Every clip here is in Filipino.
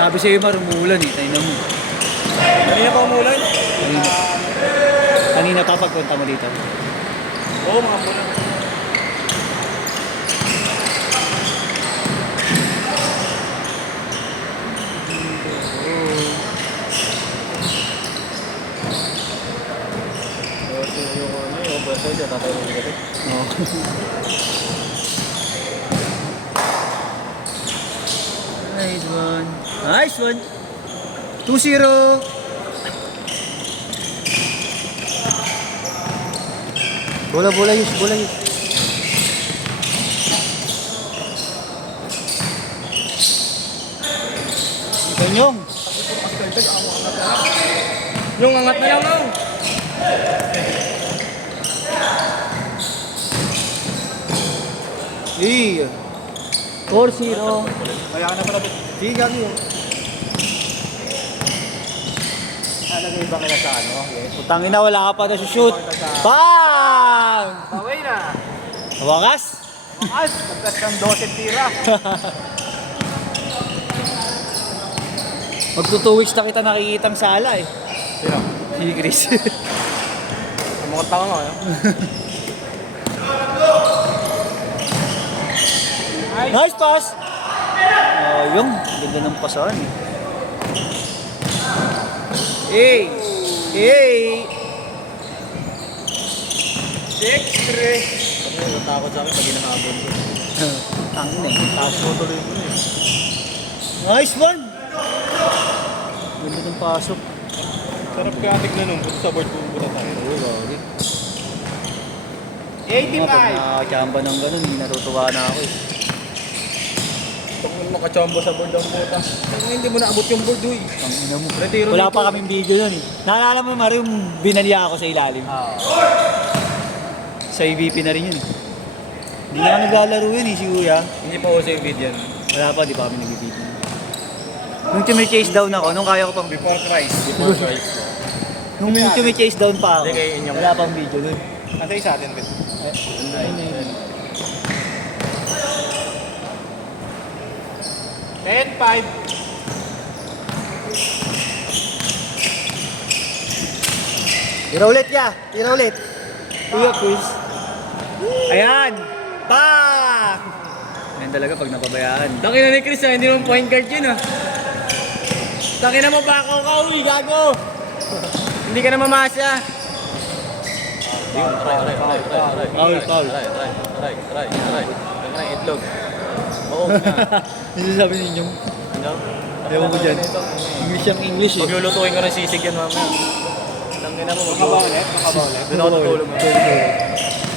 Sabi sa'yo, Mar, umuulan eh. Tayo na mo. Kanina pa umulan? Kanina pa pagpunta mo dito. Oo, mga umulan. Oh. Nice one. Nice one. 2-0. Bola Yus. Ganyong. Yung angat na lang lang. Eh. 4-0. Kaya ka na pala. Sige, gagi yun. Nalagay ba kaya sa ano? Putangin na, wala ka pa na shoot. Bang! Away na. Wakas. As, pagkas ng 12 tira. Magto 2 weeks na kita nakikitang sala eh. Sino? Si Chris. Ang mga tao nga, ano? Nice pass! Yung ganda ng pasahan eh. Hey! 6-3. Ano, natakot sa akin pag hinahabol ko. Tangin eh. Taas mo tuloy ko eh. Nice one! Ganda ng pasok. Sarap kaya tignan nung sa board pupunta tayo. Oo, gagi. 85. Pag nakakachamba ng ganun, natutuwa na ako eh. Itong makachamba sa board ang puta. Hindi mo naabot yung board, uy. Ang ina mo. Retiro Wala dito. pa kaming video nun eh. Naalala mo, Mario, yung binalya ako sa ilalim. Sa EVP na rin yun eh. Hindi na kami naglalaro yun eh, si Kuya. Hindi pa uso yung video. Wala pa, di pa kami nag-EVP. Nung chase down ako, nung kaya ko pang... Before Christ. Before Christ. Nung chase down pa ako, Hindi kayo inyong... wala pang video nun. Antay sa atin, Ben. Ayun. 10-5. Tira ulit ya! Tira ulit! Kuya, Chris. Ayan! Bang! Ayan talaga pag napabayaan. Taki na ni Chris, hindi naman point guard yun, ah. Taki na mo bakaw ka, uy, gago. Hindi ka na mamasa. Foul. Ang itlog. Oo. Hindi sabi ninyo. Ano? Ewan ko dyan. English ang English eh. Paglulutuin ko ng sisig yan mamaya. Tangin na mo, mag-ulit. Doon ako tutulog.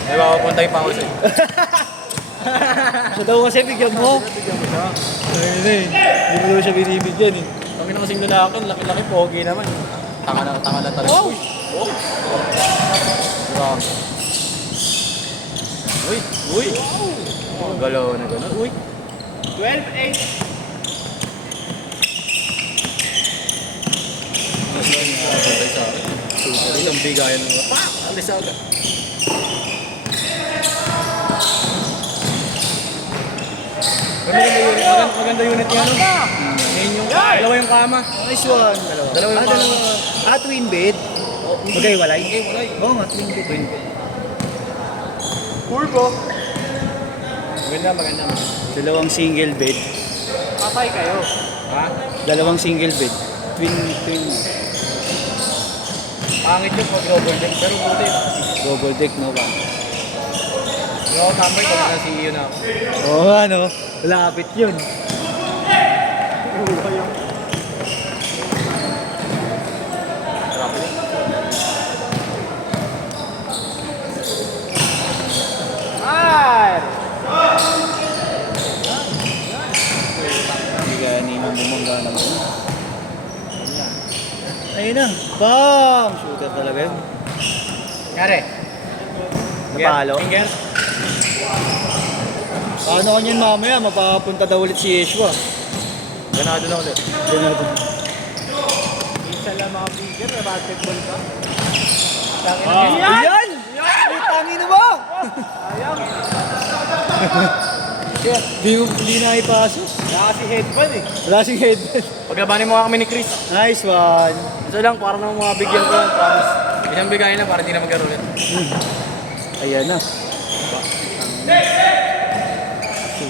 Eh, baka puntay pa ako sa'yo. Siya daw kasi bigyan mo. Bigyan mo siya. Ayun eh. Hindi mo daw siya binibigyan eh. Tangin na kasing lalaki, laki-laki, pogi naman. Tanga na talaga. Oh! Grabe. Uy! Galaw na gano'n. Uy! 12-8. Isang bigayan ng pak! Alis agad. Maganda unit yan. Ngayon yung dalawa yung kama. Nice one. Dalawa yung kama. Twin bed. Magkahiwalay? Magkahiwalay. Oo nga, twin bed. Purbo. Maganda. Dalawang single bed. Patay kayo. Ha? Dalawang single bed. Twin. Pangit yung pag double deck, pero buti. Double deck, no ba? Hindi ako tambay pag nasa CEO na ako. Oo nga, no? Lapit yun. Ay! Hindi ka ninang bumangga naman. Ayun na. Bang! Shooter talaga yun. Kare. Napalo. Finger. Paano kanyan mamaya? Mapapunta daw ulit si Yeshua. Ganado na ulit. Ganado. Isa lang mga figure na basketball ka. Yan! Tangin na ba? Ayam. Di na ipasos. Wala kasi headband eh. Wala kasing headband. Paglabanin mo kami ni Chris. Nice one. Ito lang, para naman mga bigyan ko yan, promise. Isang bigayin lang para hindi na magkaroon. Ayan na.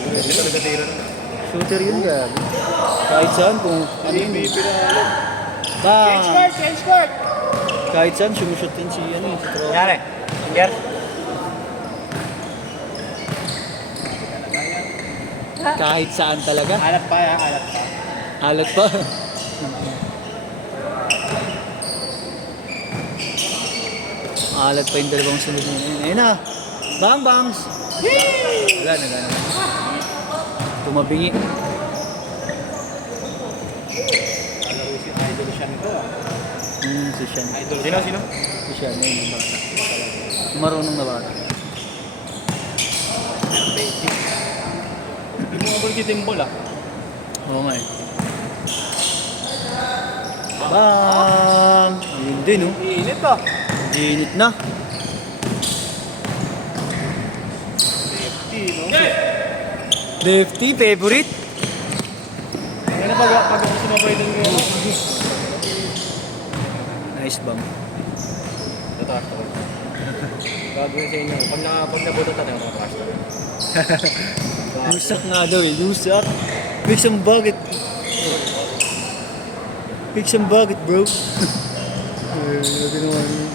Hindi talaga tira na. Shooter yun yan. Kahit saan kung ano yun. Bang! Change court! Kahit saan, sumushoot din si ano. Si Tro. Nangyari? Finger? Kahit saan talaga. Alat pa ya, alat pa. Alat pa. Alat pa yung dalawang sunod na yun. Ayun na. Bang bangs! Wala na gano'n. Tumabingi. Alaro si idol siya nito ah. Si Sean. Idol. Sino? Si Sean, yun yung bata. Marunong na bata. Hindi mo abol si Timbol ah. Oo nga eh. Bang! Ayun din oh. Init ah. Init na. Safety, no? Lefty, favorite. Ano pag ako sumabay doon ngayon? Nice bang. Tataas ko. Gagawin sa inyo. Pag nabutot natin, tataas ko. Lusak nga daw eh, lusak. Pick some bucket. Pick some bucket, bro. Grabe naman yun.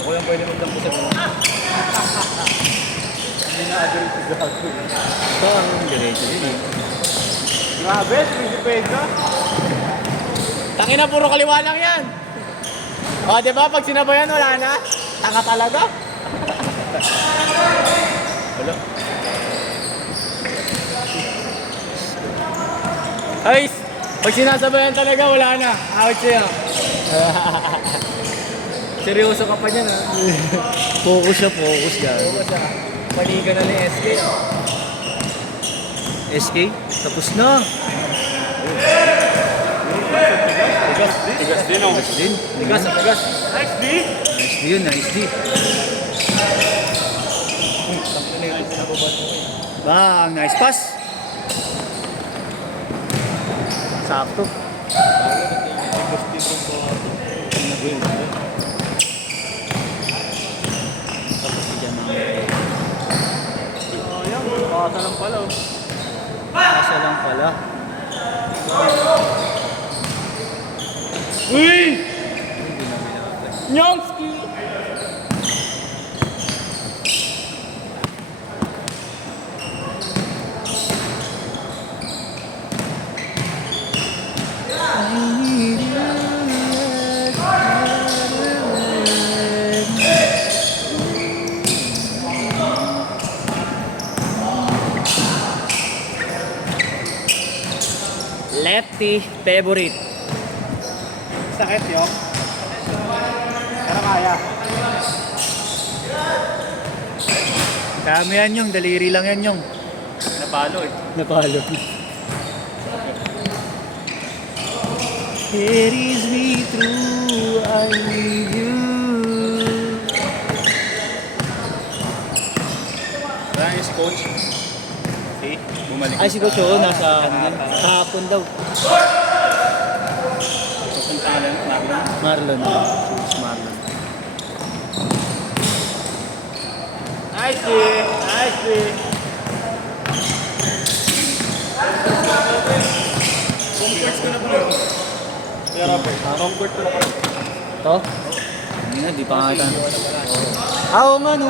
Ako lang pwede magdampo sa mga. Hindi na-agree si Gago. Parang diretso din eh. Grabe, Pwede. Tangina, puro kaliwa lang yan. O, diba? Pag sinabayan, wala na. Tanga talaga. Wala. Ay, pag sinasabayan talaga, wala na. Out siya. Seryoso ka pa dyan, ha? Focus siya, focus guys. Focus siya. Paliga na ni SK. SK, tapos na. Tigas din, oh. Nice din. Tigas. Nice, D. Nice D yun, nice D. Bang, nice pass. Sakto. Tapos si Jan ang Ayan, bata lang pala, oh. kasa lang pala. Uy! Nyongski! Lefty, favorite. Sakit yun. Pero kaya. Kami yan yung, daliri lang yan yung. Napalo eh. Napalo. It is me through, I need you. Parang is coach. See? Bumalik. Ay, si Coach O, nasa kahapon daw. Papuntahan Marlon. Marlon. Si Marlon. Nice, D. Nice, D. Comforts ko na bro. Kaya Robert, comfort ko na bro. To? Hindi na, di pa nga ito. Oo nga, no.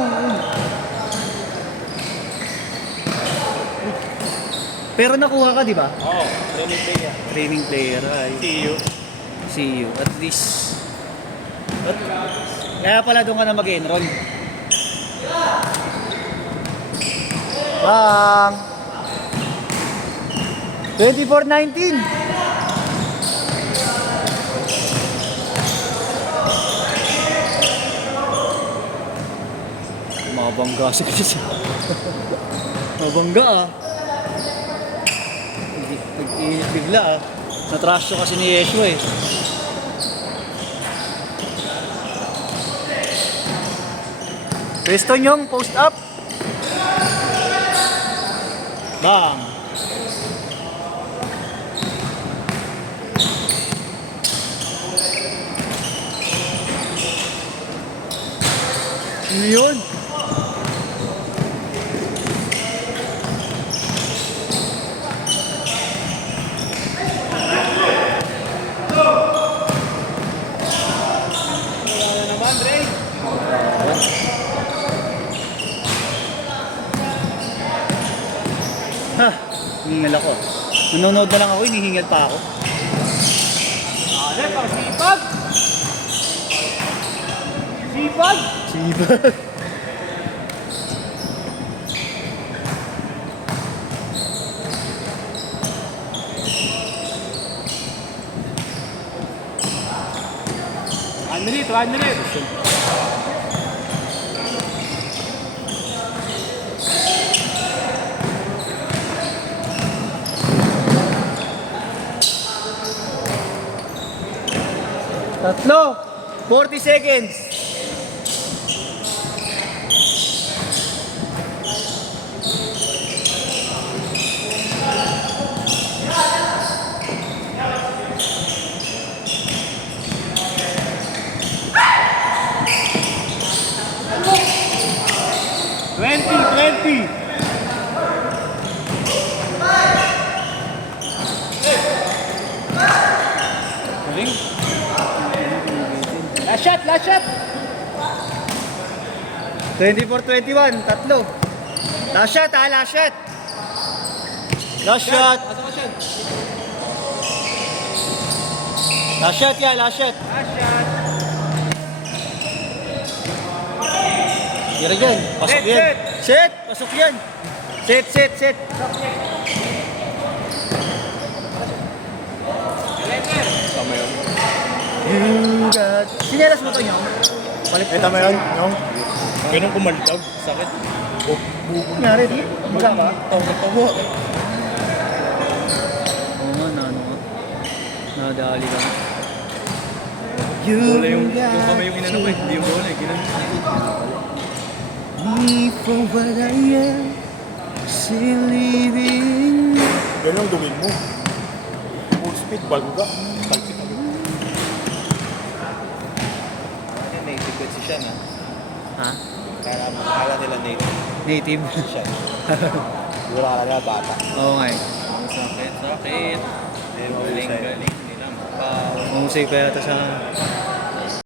Pero nakuha ka, di ba? Oo, training player. Training player, ay. See you. At least. Kaya pala doon ka na mag-enroll. Bang! 24-19! Mabangga si kasi. Mabangga ah. Nag-init bigla ah. Natrash kasi ni Yeshua eh. Pwesto nyong, post up. Bang! Ano yun? Wala na naman, Dre. Ha! Hinihingal ako. Nanonood na lang ako, hinihingal pa ako. Ale, pang sipag. Sipag. Sibag! One minute, 1 minute. Tatlo! 40 seconds! Twenty. Galing. Last shot, last shot. 24-21, tatlo. Last shot ha, last shot. Last shot. Asa ka shot? Last shot yan, last shot. Last shot. Tira dyan, pasok Set, yan. set. Set, pasok yan. Set. Tama yun. You got... Sinelas mo to nyo? Palit Eh, tama yun. Yung ganun kumalitaw. Sakit. Nangyari, di? Maga ka? Tawa. Oo nga, na ano nga. Nadali ka. Bola yung kamay yung inano ko eh. Hindi yung bola eh. Ginano. Me for what I am, still living. Ganyan ang gawin mo. Full speed, balga. Talpit na yun. Native ko si Sean ah. Ha? Kala nila native Native? si Sean. Wala ka na bata. Oo nga eh. Sakit. Galing. Hindi lang. Umusay pa yata sa...